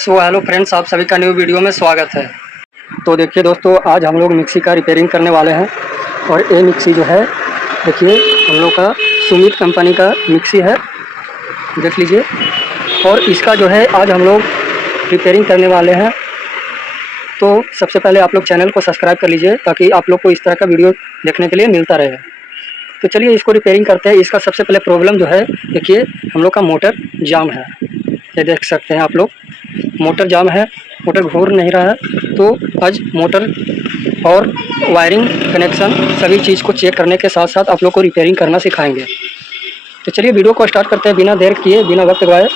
So hello friends, आप सभी का न्यू वीडियो में स्वागत है। तो देखिए दोस्तों, आज हम लोग मिक्सी का रिपेयरिंग करने वाले हैं। और ये मिक्सी जो है, देखिए हम लोग का सुमित कंपनी का मिक्सी है, देख लीजिए। और इसका जो है आज हम लोग रिपेयरिंग करने वाले हैं। तो सबसे पहले आप लोग चैनल को सब्सक्राइब कर लीजिए ताकि आप लोग को इस तरह का वीडियो देखने के लिए मिलता रहे। तो चलिए इसको रिपेयरिंग करते हैं। इसका सबसे पहले प्रॉब्लम जो है, देखिए हम लोग का मोटर जाम है। ये देख सकते हैं आप लोग, मोटर जाम है, मोटर घूर नहीं रहा है। तो आज मोटर और वायरिंग कनेक्शन सभी चीज़ को चेक करने के साथ साथ आप लोग को रिपेयरिंग करना सिखाएंगे। तो चलिए वीडियो को स्टार्ट करते हैं बिना देर किए, बिना वक्त गवाए।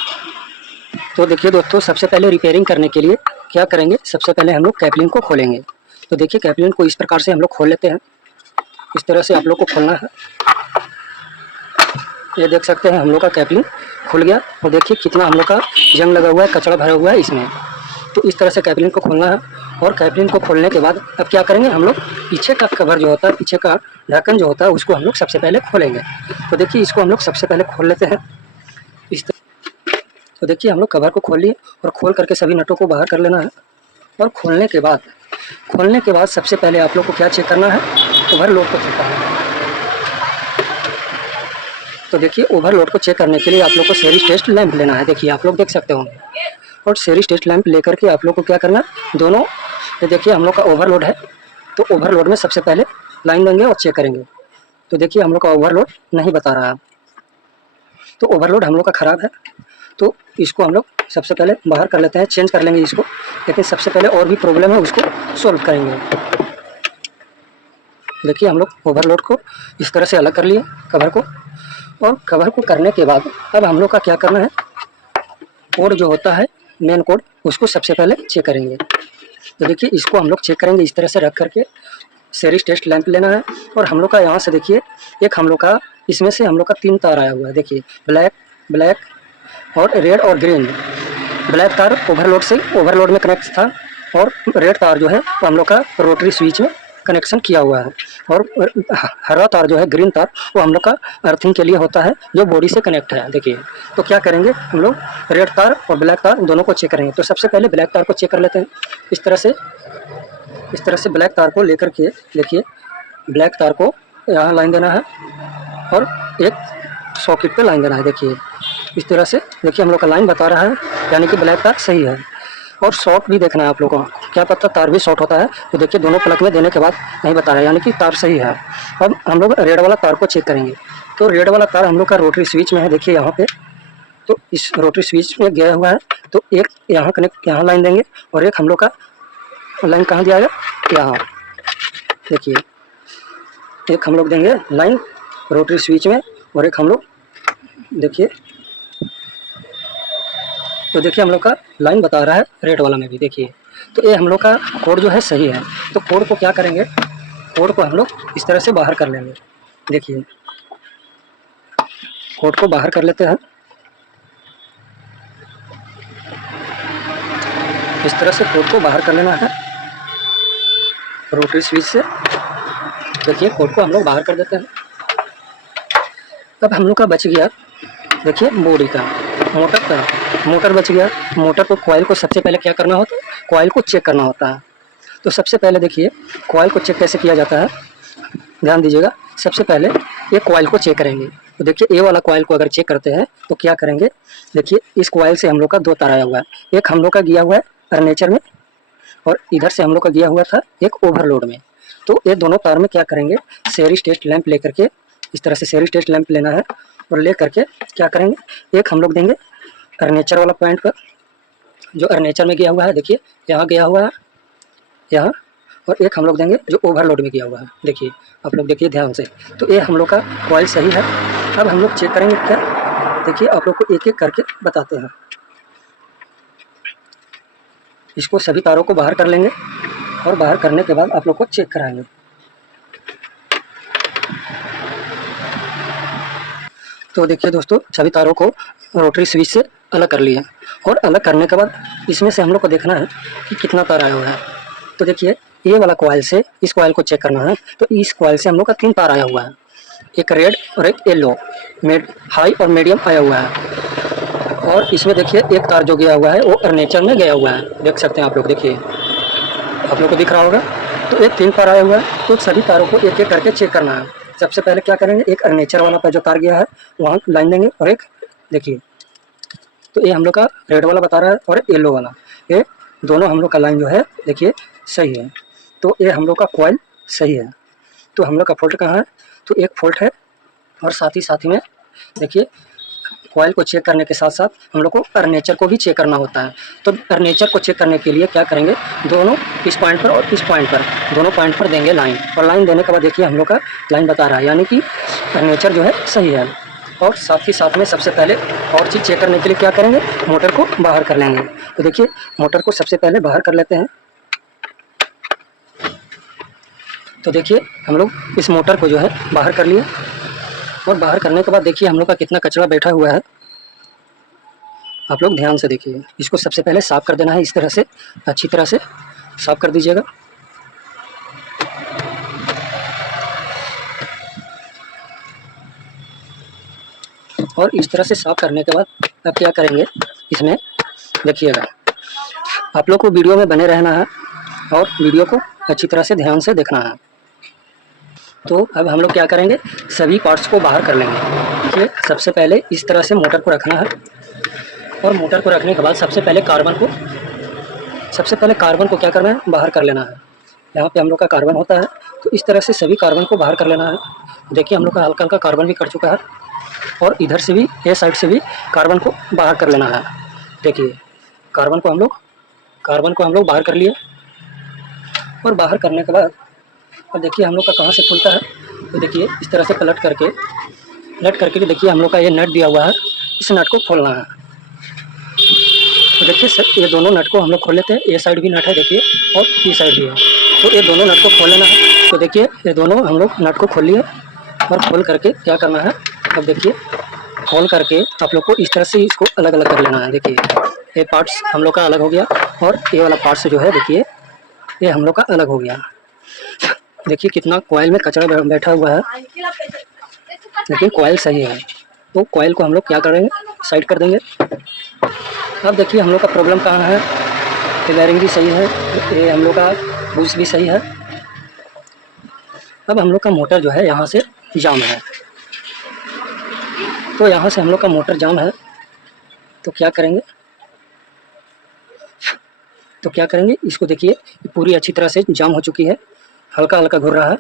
तो देखिए दोस्तों, सबसे पहले रिपेयरिंग करने के लिए क्या करेंगे, सबसे पहले हम लोग कैपलिन को खोलेंगे। तो देखिए कैपलिन को इस प्रकार से हम लोग खोल लेते हैं। इस तरह से आप लोग को खोलना है। ये देख सकते हैं हम लोग का कैपलिन खुल गया। और देखिए कितना हम लोग का जंग लगा हुआ है, कचरा भरा हुआ है इसमें। तो इस तरह से कैपलिन को खोलना है। और कैपलिन को खोलने के बाद अब क्या करेंगे, हम लोग पीछे का कवर जो होता है, पीछे का ढक्कन जो होता है, उसको हम लोग सबसे पहले खोलेंगे। तो देखिए इसको हम लोग सबसे पहले खोल लेते हैं इस तरह। तो देखिए हम लोग कवर को खोल लिए और खोल करके सभी नटों को बाहर कर लेना है। और खोलने के बाद सबसे पहले आप लोग को क्या चेक करना है, ओवरलोड को चेक करना है। तो देखिए ओवरलोड को चेक करने के लिए आप लोग को सीरीज टेस्ट लैंप लेना है। देखिए आप लोग देख सकते होंगे। और सीरीज टेस्ट लैंप लेकर के आप लोग को क्या करना है, दोनों, ये देखिए हम लोग का ओवरलोड है। तो ओवरलोड में सबसे पहले लाइन देंगे और चेक करेंगे। तो देखिए हम लोग का ओवरलोड नहीं बता रहा है, तो ओवरलोड हम लोग का ख़राब है। तो इसको हम लोग सबसे पहले बाहर कर लेते हैं, चेंज कर लेंगे इसको। लेकिन सबसे पहले और भी प्रॉब्लम है, उसको सॉल्व करेंगे। देखिए हम लोग ओवरलोड को इस तरह से अलग कर लिए कवर को। और कवर को करने के बाद अब हम लोग का क्या करना है, कोड जो होता है मेन कोड, उसको सबसे पहले चेक करेंगे। तो देखिए इसको हम लोग चेक करेंगे इस तरह से रख करके। सीरीज टेस्ट लैंप लेना है। और हम लोग का यहाँ से देखिए एक हम लोग का, इसमें से हम लोग का 3 तार आया हुआ है। देखिए ब्लैक और रेड और ग्रीन। ब्लैक तार ओवरलोड में कनेक्ट था। और रेड तार जो है वो हम लोग का रोटरी स्विच में कनेक्शन किया हुआ है। और हरा तार जो है, ग्रीन तार, वो हम लोग का अर्थिंग के लिए होता है, जो बॉडी से कनेक्ट है। देखिए तो क्या करेंगे, हम लोग रेड तार और ब्लैक तार दोनों को चेक करेंगे। तो सबसे पहले ब्लैक तार को चेक कर लेते हैं। इस तरह से ब्लैक तार को लेकर के, देखिए ब्लैक तार को यहाँ लाइन देना है और एक सॉकेट पे लाइन देना है। देखिए इस तरह से, देखिए हम लोग का लाइन बता रहा है, यानी कि ब्लैक तार सही है। और शॉर्ट भी देखना है आप लोगों को, क्या पता तार भी शॉर्ट होता है। तो देखिए दोनों प्लग में देने के बाद नहीं बता रहा है, यानी कि तार सही है। अब हम लोग रेड वाला तार को चेक करेंगे। तो रेड वाला तार हम लोग का रोटरी स्विच में है, देखिए यहाँ पे। तो इस रोटरी स्विच में गया हुआ है। तो एक यहाँ कनेक्ट, यहाँ लाइन देंगे। और एक हम लोग का लाइन कहाँ दिया गया, यहाँ देखिए। एक हम लोग देंगे लाइन रोटरी स्विच में, और एक हम लोग देखिए, तो देखिए हम लोग का लाइन बता रहा है रेड वाला में भी। देखिए तो ये हम लोग का कोड जो है सही है। तो कोड को क्या करेंगे, कोड को हम लोग इस तरह से बाहर कर लेंगे। देखिए कोड को बाहर कर लेते हैं। इस तरह से कोड को बाहर कर लेना है रोटरी स्विच से। देखिए कोड को हम लोग बाहर कर देते हैं। अब हम लोग का बच गया, देखिए बॉडी का, मोटर बच गया। मोटर को, कॉइल को सबसे पहले क्या करना होता है, कॉइल को चेक करना होता है। तो सबसे पहले देखिए कॉइल को चेक कैसे किया जाता है, ध्यान दीजिएगा। सबसे पहले ये कॉइल को चेक करेंगे। तो देखिए ये वाला कॉइल को अगर चेक करते हैं तो क्या करेंगे, देखिए इस कॉइल से हम लोग का 2 तार आया हुआ है। एक हम लोग का गया हुआ है अर्नेचर में, और इधर से हम लोग का गया हुआ था एक ओवरलोड में। तो ये दोनों तार में क्या करेंगे, सीरीज टेस्ट लैंप लेकर के, इस तरह से सीरीज टेस्ट लैंप लेना है। और ले करके क्या करेंगे, एक हम लोग देंगे अर्नेचर वाला पॉइंट पर, जो अर्नेचर में गया हुआ है। देखिए यहाँ गया हुआ है, यहाँ। और एक हम लोग देंगे जो ओवरलोड में गया हुआ है। देखिए आप लोग देखिए ध्यान से। तो ये हम लोग का कॉइल सही है। अब हम लोग चेक करेंगे क्या, देखिए आप लोग को एक एक करके बताते हैं। इसको सभी तारों को बाहर कर लेंगे। और बाहर करने के बाद आप लोग को चेक कराएंगे। तो देखिए दोस्तों, सभी तारों को रोटरी स्विच से अलग कर लिए। और अलग करने के बाद इसमें से हम लोग को देखना है कि कितना तार आया हुआ है। तो देखिए ये वाला कॉइल से इस कॉइल को चेक करना है। तो इस कॉइल से हम लोग का 3 तार आया हुआ है, एक रेड और एक येलो, हाई और मीडियम आया हुआ है। और इसमें देखिए एक तार जो गया हुआ है वो अर्नेचर में गया हुआ है, देख सकते हैं आप लोग। देखिए आप लोग को दिख रहा होगा। तो एक 3 तार आया हुआ है, तो सभी तारों को एक एक करके चेक करना है। सबसे पहले क्या करेंगे, एक अर्नेचर वाला पर जो तार गया है वहाँ लाइन देंगे, और एक देखिए तो ये हम लोग का रेड वाला बता रहा है और येलो वाला, ये दोनों हम लोग का लाइन जो है देखिए सही है। तो ये हम लोग का कॉइल सही है। तो हम लोग का फॉल्ट कहाँ है, तो एक फॉल्ट है, और साथ ही में देखिए कॉइल को चेक करने के साथ साथ हम लोग को अर्नेचर को भी चेक करना होता है। तो अर्नेचर को चेक करने के लिए क्या करेंगे, दोनों इस पॉइंट पर और इस पॉइंट पर, दोनों पॉइंट पर देंगे लाइन, और लाइन देने के बाद देखिए हम लोग का लाइन बता रहा है, यानी कि अर्नेचर जो है सही है। और साथ ही साथ में सबसे पहले और चीज़ चेक करने के लिए क्या करेंगे, मोटर को बाहर कर लेंगे। तो देखिए मोटर को सबसे पहले बाहर कर लेते हैं। तो देखिए हम लोग इस मोटर को जो है बाहर कर लिए, और बाहर करने के बाद देखिए हम लोग का कितना कचरा बैठा हुआ है। आप लोग ध्यान से देखिए, इसको सबसे पहले साफ़ कर देना है, इस तरह से अच्छी तरह से साफ़ कर दीजिएगा। और इस तरह से साफ़ करने के बाद अब क्या करेंगे, इसमें देखिएगा, आप लोग को वीडियो में बने रहना है और वीडियो को अच्छी तरह से ध्यान से देखना है। तो अब हम लोग क्या करेंगे, सभी पार्ट्स को बाहर कर लेंगे। देखिए सबसे पहले इस तरह से मोटर को रखना है, और मोटर को रखने के बाद सबसे पहले कार्बन को क्या करना है, बाहर कर लेना है। यहाँ पे हम लोग का कार्बन होता है, तो इस तरह से सभी कार्बन को बाहर कर लेना है। देखिए हम लोग का हल्का हल्का कार्बन भी कट चुका है, और इधर से भी, ये साइड से भी कार्बन को बाहर कर लेना है। देखिए कार्बन को हम लोग बाहर कर लिए, और बाहर करने के बाद अब देखिए हम लोग का कहाँ से खुलता है, तो देखिए इस तरह से पलट करके देखिए हम लोग का ये नट दिया हुआ है, इस नट को खोलना है। तो देखिए सर ये दोनों नट को हम लोग खोल लेते हैं, ये साइड भी नट है देखिए, और ये साइड भी है, तो ये दोनों नट को खोल लेना है। तो देखिए ये दोनों हम लोग नट को खोल लिए, और खोल करके क्या करना है, अब देखिए खोल करके आप लोग को इस तरह से इसको अलग अलग कर लेना है। देखिए ये पार्ट्स हम लोग का अलग हो गया, और ये वाला पार्ट्स जो है देखिए ये हम लोग का अलग हो गया। देखिए कितना कॉइल में कचरा बैठा हुआ है, लेकिन कॉइल सही है। तो कॉइल को हम लोग क्या करेंगे, साइड कर देंगे। अब देखिए हम लोग का प्रॉब्लम कहाँ है, टेलरिंग भी सही है, ये हम लोग का बूस्ट भी सही है। अब हम लोग का मोटर जो है यहाँ से जाम है, तो यहाँ से हम लोग का मोटर जाम है, तो क्या करेंगे, इसको देखिए पूरी अच्छी तरह से जाम हो चुकी है, हल्का हल्का घूर रहा है।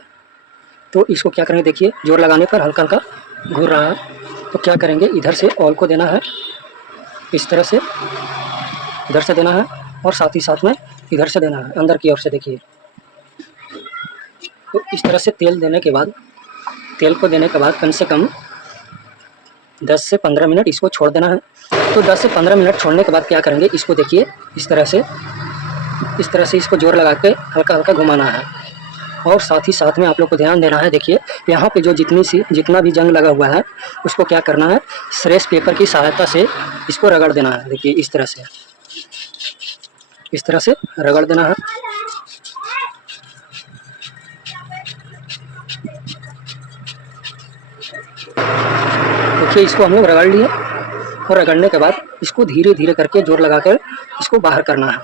तो इसको क्या करेंगे, देखिए जोर लगाने पर हल्का हल्का घूर रहा है। तो क्या करेंगे, इधर से ऑयल को देना है, इस तरह से इधर से देना है, और साथ ही साथ में इधर से देना है, अंदर की ओर से। देखिए तो इस तरह से तेल को देने के बाद कम से कम 10 से 15 मिनट इसको छोड़ देना है। तो 10 से 15 मिनट छोड़ने के बाद क्या करेंगे, इसको देखिए इस तरह से इसको जोर लगा के हल्का हल्का घुमाना है, और साथ ही साथ में आप लोग को ध्यान देना है। देखिए यहाँ पे जो जितना भी जंग लगा हुआ है उसको क्या करना है, स्रेस पेपर की सहायता से इसको रगड़ देना है। देखिए इस तरह से रगड़ देना है। देखिए इसको हम लोग रगड़ लिए, और रगड़ने के बाद इसको धीरे धीरे करके जोर लगाकर इसको बाहर करना है।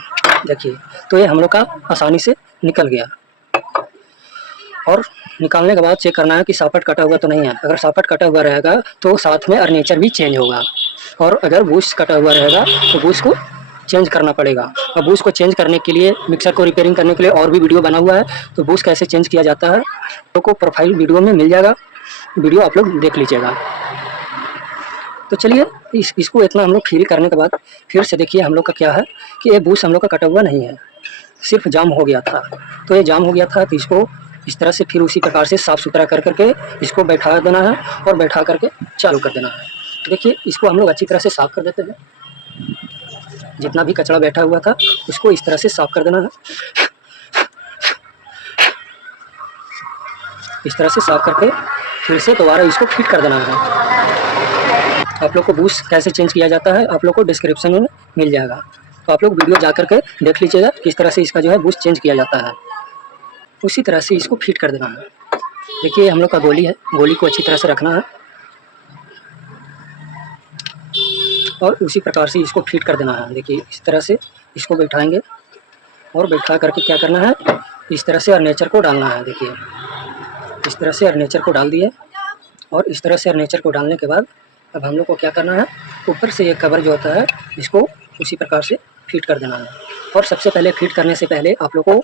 देखिए तो ये हम लोग का आसानी से निकल गया, और निकालने के बाद चेक करना है कि सॉकेट कटा हुआ तो नहीं है। अगर सॉकेट कटा हुआ रहेगा तो साथ में अर्नेचर भी चेंज होगा, और अगर बूस्ट कटा हुआ रहेगा तो बूस्ट को चेंज करना पड़ेगा। और बूस्ट को चेंज करने के लिए, मिक्सर को रिपेयरिंग करने के लिए और भी वीडियो बना हुआ है, तो बूस्ट कैसे चेंज किया जाता है तो को प्रोफाइल वीडियो में मिल जाएगा, वीडियो आप लोग देख लीजिएगा। तो चलिए इसको इतना हम लोग फ्री करने के बाद फिर से देखिए हम लोग का क्या है कि ये बूस्ट हम लोग का कटा हुआ नहीं है, सिर्फ जाम हो गया था। तो ये जाम हो गया था, तो इसको इस तरह से फिर उसी प्रकार से साफ़ सुथरा कर करके इसको बैठा देना है, और बैठा करके चालू कर देना है। देखिए इसको हम लोग अच्छी तरह से साफ़ कर देते हैं, जितना भी कचरा बैठा हुआ था उसको इस तरह से साफ़ कर देना है। इस तरह से साफ़ करके फिर से दोबारा इसको फिट कर देना है। आप लोग को बूस्ट कैसे चेंज किया जाता है आप लोग को डिस्क्रिप्शन में मिल जाएगा, तो आप लोग वीडियो जा करके देख लीजिएगा किस तरह से इसका जो है बूस्ट चेंज किया जाता है। उसी तरह से इसको फिट कर देना है। देखिए हम लोग का गोली है, गोली को अच्छी तरह से रखना है, और उसी प्रकार से इसको फिट कर देना है। देखिए इस तरह से इसको बैठाएंगे और बैठा करके क्या करना है, इस तरह से अर्नेचर को डालना है। देखिए इस तरह से अर्नेचर को डाल दिए और इस तरह से अर्नेचर को डालने के बाद अब हम लोग को क्या करना है, ऊपर से एक कवर जो होता है इसको उसी प्रकार से फिट कर देना है। और सबसे पहले फिट करने से पहले आप लोग को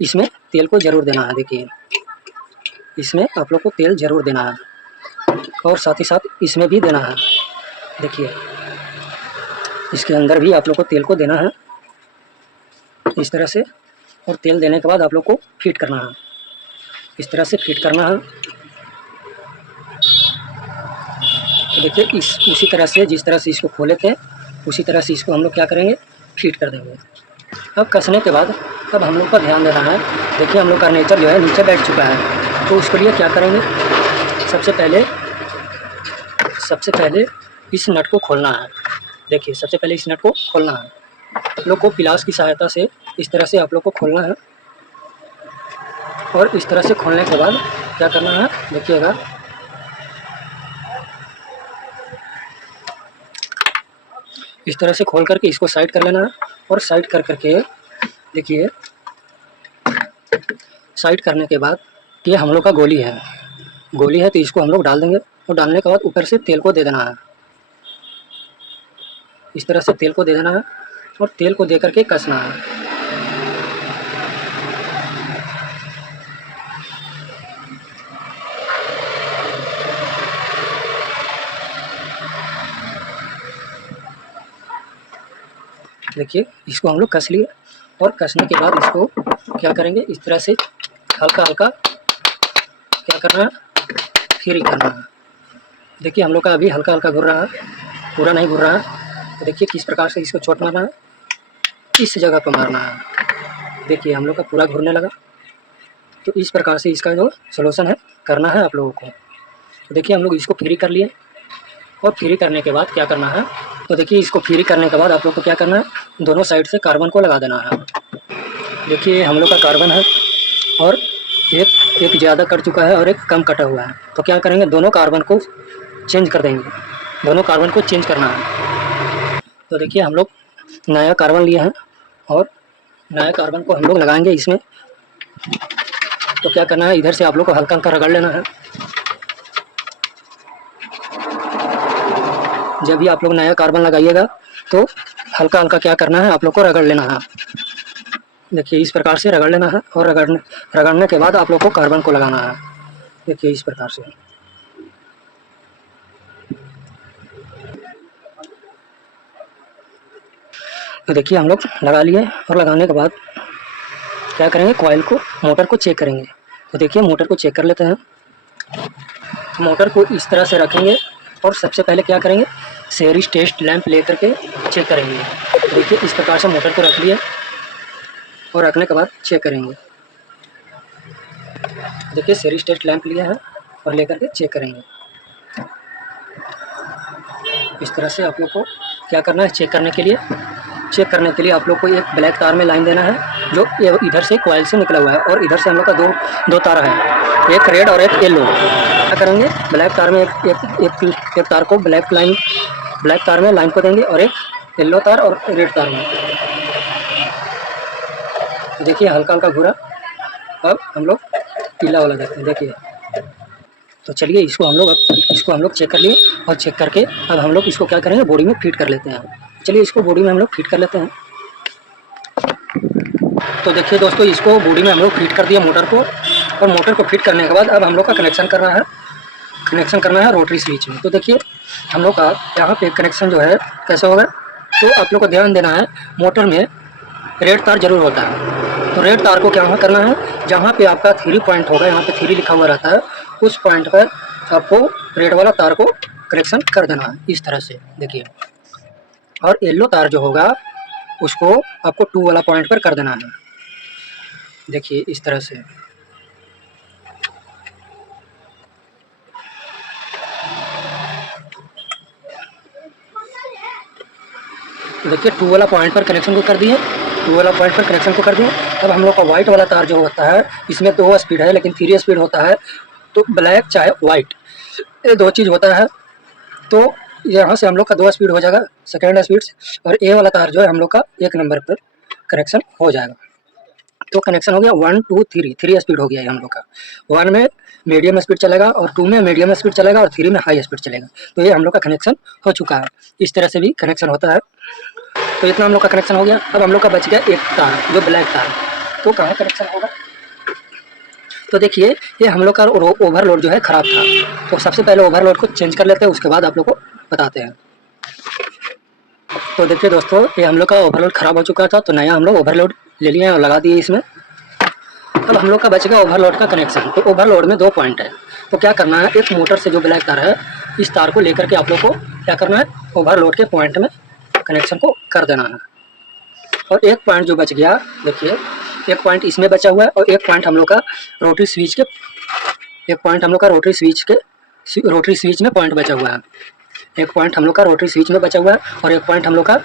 इसमें तेल को ज़रूर देना है। देखिए इसमें आप लोग को तेल ज़रूर देना है और साथ ही साथ इसमें भी देना है। देखिए इसके अंदर भी आप लोग को तेल को देना है इस तरह से। और तेल देने के बाद आप लोग को फिट करना है, इस तरह से फिट करना है। तो देखिए उसी तरह से जिस तरह से इसको खोले थे उसी तरह से इसको हम लोग क्या करेंगे, फिट कर देंगे। अब कसने के बाद अब हम लोग का ध्यान देना है। देखिए हम लोग का अर्नेचर जो है नीचे बैठ चुका है, तो उसके लिए क्या करेंगे, सबसे पहले इस नट को खोलना है। देखिए सबसे पहले इस नट को खोलना है। आप लोग को पिलास की सहायता से इस तरह से आप लोग को खोलना है और इस तरह से खोलने के बाद क्या करना है, देखिएगा इस तरह से खोल करके इसको साइड कर लेना है। और साइड कर करके देखिए साइड करने के बाद ये हम लोग का गोली है तो इसको हम लोग डाल देंगे। और डालने के बाद ऊपर से तेल को दे देना है, इस तरह से तेल को दे देना है और तेल को दे करके कसना है। देखिए इसको हम लोग कस लिए और कसने के बाद इसको क्या करेंगे, इस तरह से हल्का हल्का क्या करना है, फ्री करना है। देखिए हम लोग का अभी हल्का हल्का घूर रहा है, पूरा नहीं घूर रहा है। तो देखिए किस प्रकार से इसको चोट मारना है, इस जगह पर मारना है। देखिए हम लोग का पूरा घूरने लगा। तो इस प्रकार से इसका जो सलूशन है करना है आप लोगों को। तो देखिए हम लोग इसको फ्री कर लिए और फ्री करने के बाद क्या करना है, तो देखिए इसको फ्री करने के बाद आप लोग को क्या करना है, दोनों साइड से कार्बन को लगा देना है। देखिए हम लोग का कार्बन है और एक ज़्यादा कट चुका है और एक कम कटा हुआ है। तो क्या करेंगे, दोनों कार्बन को चेंज कर देंगे, दोनों कार्बन को चेंज करना है। तो देखिए हम लोग नया कार्बन लिए हैं और नया कार्बन को हम लोग लगाएंगे इसमें। तो क्या करना है, इधर से आप लोग को हल्का हल्का रगड़ लेना है। जब भी आप लोग नया कार्बन लगाइएगा तो हल्का हल्का क्या करना है, आप लोग को रगड़ लेना है। देखिए इस प्रकार से रगड़ लेना है और रगड़ने के बाद आप लोग को कार्बन को लगाना है। देखिए इस प्रकार से। तो देखिए हम लोग लगा लिए और लगाने के बाद क्या करेंगे, कॉइल को मोटर को चेक करेंगे। तो देखिए मोटर को चेक कर लेते हैं। मोटर को इस तरह से रखेंगे और सबसे पहले क्या करेंगे, सीरीज टेस्ट लैंप लेकर के चेक करेंगे। तो देखिए इस प्रकार से मोटर को रख लिया और रखने के बाद चेक करेंगे। देखिए सीरीज टेस्ट लैंप लिया है और लेकर के चेक करेंगे। इस तरह से आप लोग को क्या करना है, चेक करने के लिए आप लोग को एक ब्लैक तार में लाइन देना है जो इधर से कॉइल से निकला हुआ है और इधर से हम लोग का दो तार है, एक रेड और एक येलो। क्या करेंगे, ब्लैक तार में एक तार को ब्लैक तार में लाइन को देंगे और एक येलो तार और रेड तार में। देखिए हल्का हल्का घूरा। अब हम लोग पीला वाला देखते हैं। देखिए तो चलिए इसको हम लोग चेक कर लिए और चेक करके अब हम लोग इसको क्या करेंगे, बॉडी में फिट कर लेते हैं। चलिए इसको बॉडी में हम लोग फिट कर लेते हैं। तो देखिए दोस्तों इसको बॉडी में हम लोग फिट कर दिया मोटर को। और मोटर को फिट करने के बाद अब हम लोग का कनेक्शन करना है रोटरी स्विच में। तो देखिए हम लोग का यहाँ पे कनेक्शन जो है कैसे होगा, तो आप लोग को ध्यान देना है, मोटर में रेड तार जरूर होता है। तो रेड तार को क्या करना है, जहाँ पे आपका 3 पॉइंट होगा, यहाँ पे 3 लिखा हुआ रहता है, उस पॉइंट पर आपको रेड वाला तार को कनेक्शन कर देना है इस तरह से। देखिए और येलो तार जो होगा उसको आपको 2 वाला पॉइंट पर कर देना है। देखिए इस तरह से। देखिए 2 वाला पॉइंट पर कनेक्शन को कर दिए, 2 वाला पॉइंट पर कनेक्शन को कर दिए। अब हम लोग का वाइट वाला तार जो होता है, इसमें 2 स्पीड है लेकिन 3 स्पीड होता है। तो ब्लैक चाहे वाइट, ये 2 चीज़ होता है। तो यहाँ से हम लोग का 2 स्पीड हो जाएगा सेकेंड स्पीड से, और ए वाला तार जो है हम लोग का 1 नंबर पर कनेक्शन हो जाएगा। तो कनेक्शन हो गया 1 2 3 स्पीड हो गया है हम लोग का। 1 में मीडियम स्पीड चलेगा और 2 में मीडियम स्पीड चलेगा और 3 में हाई स्पीड चलेगा। तो ये हम लोग का कनेक्शन हो चुका है। इस तरह से भी कनेक्शन होता है। तो इतना हम लोग का कनेक्शन हो गया। अब हम लोग का बच गया एक तार, जो ब्लैक तार। तो कहाँ कनेक्शन होगा? तो देखिए, ये हम लोग का ओवरलोड जो है ख़राब था। तो सबसे पहले ओवरलोड को चेंज कर लेते हैं, उसके बाद आप लोग को बताते हैं। तो देखिए दोस्तों, ये हम लोग का ओवरलोड ख़राब हो चुका था, तो नया हम लोग ओवरलोड ले लिए और लगा दिए इसमें। अब हम लोग का बच गया ओवरलोड का कनेक्शन। तो ओवरलोड में 2 पॉइंट है। तो क्या करना है, एक मोटर से जो ब्लैक तार है, इस तार को लेकर के आप लोग को क्या करना है, ओवरलोड के पॉइंट में कनेक्शन को कर देना है। और एक पॉइंट जो बच गया, देखिए एक पॉइंट इसमें बचा हुआ है और एक पॉइंट हम लोग का रोटरी स्विच में पॉइंट बचा हुआ है। एक पॉइंट हम लोग का रोटरी स्विच में बचा हुआ है और एक पॉइंट हम लोग का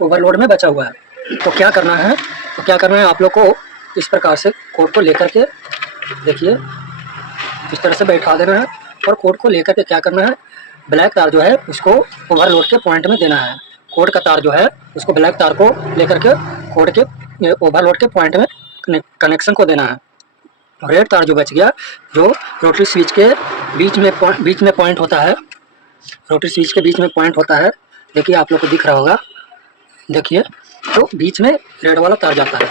ओवरलोड में बचा हुआ है। तो क्या करना है, आप लोग को इस प्रकार से कोड को लेकर के देखिए इस तरह से बैठा देना है और कोड को लेकर के क्या करना है, ब्लैक तार जो है उसको ओवरलोड के पॉइंट में देना है। कोड का तार जो है उसको ब्लैक तार को लेकर के कोड के ओवरलोड के पॉइंट में कनेक्शन को देना है। रेड तार जो बच गया, जो रोटरी स्विच के बीच में पॉइंट होता है, रोटरी स्विच के बीच में पॉइंट होता है, देखिए आप लोग को दिख रहा होगा, देखिए तो बीच में रेड वाला तार जाता है।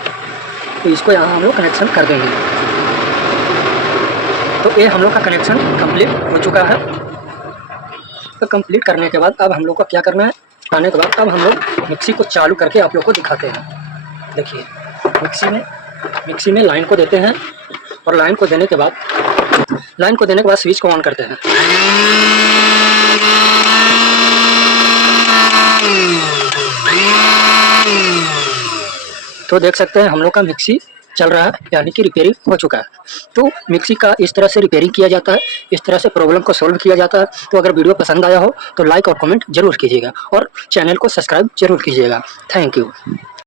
तो इसको यहाँ हम लोग कनेक्शन कर देंगे। तो ये हम लोग का कनेक्शन कंप्लीट हो चुका है। तो कंप्लीट करने के बाद अब हम लोग को क्या करना है, आने के बाद अब हम लोग मिक्सी को चालू करके आप लोग को दिखाते हैं। देखिए मिक्सी में लाइन को देते हैं और लाइन को देने के बाद स्विच को ऑन करते हैं। तो देख सकते हैं हम लोग का मिक्सी चल रहा है, यानी कि रिपेयरिंग हो चुका है। तो मिक्सी का इस तरह से रिपेयरिंग किया जाता है, इस तरह से प्रॉब्लम को सॉल्व किया जाता है। तो अगर वीडियो पसंद आया हो तो लाइक और कमेंट जरूर कीजिएगा और चैनल को सब्सक्राइब जरूर कीजिएगा। Thank you.